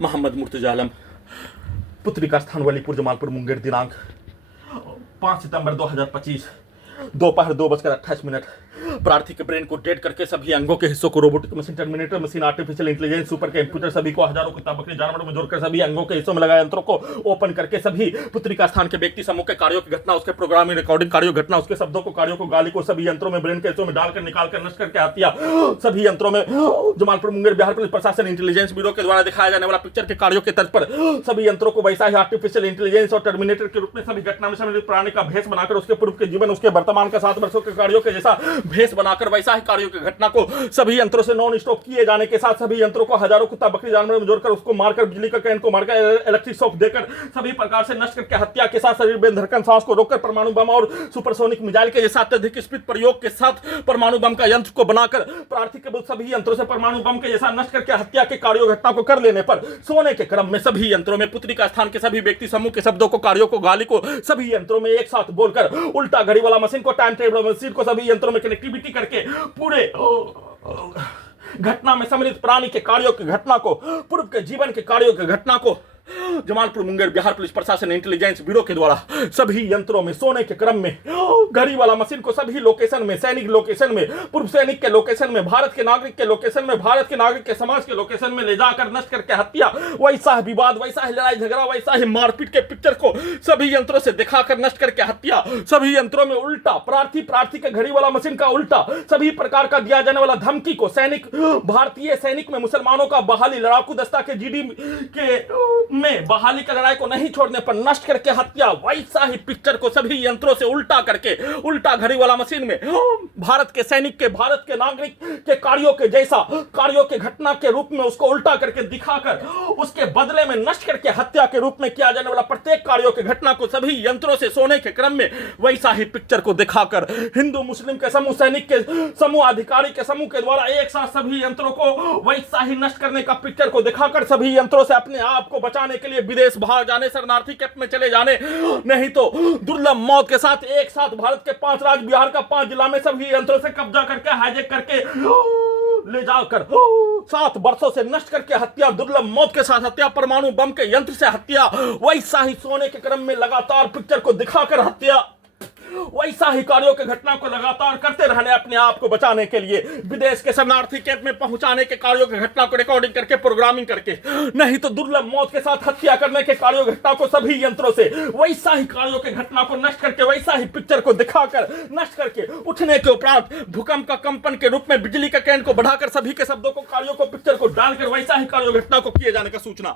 मोहम्मद मुर्तजा आलम, पुत्रिका स्थान वलीपुर जमालपुर मुंगेर, दिनांक 5 सितंबर 2025 दोपहर 2:28। प्रार्थी के ब्रेन को डेड करके सभी अंगों के हिस्सों को robotic machine, terminator machine, artificial intelligence, super computer सभी को हजारों कुत्ता बकरी जानवरों में जोड़कर सभी अंगों के हिस्सों में लगाए यंत्रों को ओपन करके सभी पुत्रिका स्थान के व्यक्ति समूह के कार्यों की घटना, उसके प्रोग्रामिंग रिकॉर्डिंग कार्यों घटना, उसके शब्दों को कार्यों को गाली को सभी यंत्रों में ब्रेन के हिस्सों में डालकर निकालकर नष्ट करके हत्या सभी यंत्रों में जमालपुर मुंगेर बिहार पुलिस प्रशासन इंटेलिजेंस ब्यूरो के द्वारा दिखाया जाने वाला पिक्चर के कार्यों के तर्ज पर सभी यंत्रों को वैसा ही आर्टिफिशियल इंटेलिजेंस और टर्मिनेटर के रूप में सभी घटना में सम्मिलित प्राणी का भेष बनाकर उसके पूर्व के जीवन उसके वर्तमान का 7 वर्षों के कार्यों के जैसा भेष बनाकर वैसा ही कार्यों की घटना को सभी यंत्रों से नॉन स्टॉप किए जाने के साथ सभी यंत्रों को हजारों कुत्ता बकरी जानवरों में जोड़कर उसको मारकर बिजली का करंट को मारकर इलेक्ट्रिक शॉक देकर सभी प्रकार से नष्ट करके हत्या के साथ शरीर में धड़कन सांस को रोककर परमाणु बम और सुपरसोनिक मिसाइल के जैसा अत्यधिक स्पीड प्रयोग के साथ परमाणु बम का यंत्र को बनाकर प्रार्थी के सभी यंत्रों से परमाणु बम के जैसा नष्ट करके हत्या के कार्यों घटना को कर लेने पर सोने के क्रम में सभी यंत्रों में पुत्रिका स्थान के सभी व्यक्ति समूह के शब्दों को कार्यों को गाली को सभी यंत्रों में एक साथ बोलकर उल्टा घड़ी वाला मशीन को टाइम टेबल मशीन को सभी यंत्रों में कनेक्टिविटी करके पूरे घटना में सम्मिलित प्राणी के कार्यों की घटना को पूर्व के जीवन के कार्यों की घटना को जमालपुर मुंगेर बिहार पुलिस प्रशासन इंटेलिजेंस ब्यूरो के द्वारा सभी यंत्रों में सोने के क्रम में घड़ी वाला मशीन को सभी लोकेशन में, सैनिक लोकेशन में, पूर्व सैनिक के लोकेशन में, भारत के नागरिक के लोकेशन में, भारत के नागरिक के समाज के लोकेशन में ले जाकर नष्ट करके हत्या, वैसा विवाद, वैसा ही लड़ाई झगड़ा, वैसा ही मारपीट के पिक्चर को सभी यंत्रों से दिखाकर नष्ट करके हत्या सभी यंत्रों में उल्टा प्रार्थी के घड़ी वाला मशीन का उल्टा सभी प्रकार का दिया जाने वाला धमकी को सैनिक, भारतीय सैनिक में मुसलमानों का बहाली, लड़ाकू दस्ता के जीडी के में बहाली का लड़ाई को नहीं छोड़ने पर नष्ट करके हत्या, वैसा ही पिक्चर को सभी यंत्रों से उल्टा करके उल्टा घड़ी वाला मशीन में भारत के सैनिक के, भारत के नागरिक के कार्यों के जैसा कार्यों के घटना के रूप में उसको उल्टा करके दिखाकर उसके बदले में नष्ट करके हत्या के रूप में किया जाने वाला प्रत्येक कार्यों की घटना को सभी यंत्रों से सोने के क्रम में वैसा ही पिक्चर को दिखाकर हिंदू मुस्लिम के समूह, सैनिक के समूह, अधिकारी के समूह के द्वारा एक साथ सभी यंत्रों को वैसा ही नष्ट करने का पिक्चर को दिखाकर सभी यंत्रों से अपने आप को बचाने के लिए विदेश भाग जाने, शरणार्थी कैंप में चले जाने, नहीं तो दुर्लभ मौत के साथ एक साथ भारत के 5 राज्य, बिहार का 5 जिला में सभी यंत्रों से कब्जा करके हाईजैक करके ले जाकर 7 वर्षों से नष्ट करके हत्या, दुर्लभ मौत के साथ हत्या, परमाणु बम के यंत्र से हत्या, वैसा ही सोने के क्रम में लगातार पिक्चर को दिखाकर हत्या, वैसा ही कार्यों की घटना को लगातार करते रहने अपने आप को बचाने के लिए विदेश के शरणार्थी कैंप में पहुंचाने के कार्यों की घटना को रिकॉर्डिंग करके, प्रोग्रामिंग करके, नहीं तो दुर्लभ मौत के साथ हत्या करने के कार्यों घटना को सभी यंत्रों से वैसा ही कार्यों की घटना को नष्ट करके वैसा ही पिक्चर को दिखाकर नष्ट करके उठने के उपरांत भूकंप का कंपन के रूप में बिजली का करंट को बढ़ाकर सभी के शब्दों को, कार्यों को, पिक्चर को डालकर वैसा ही कार्यों घटना को किए जाने का सूचना।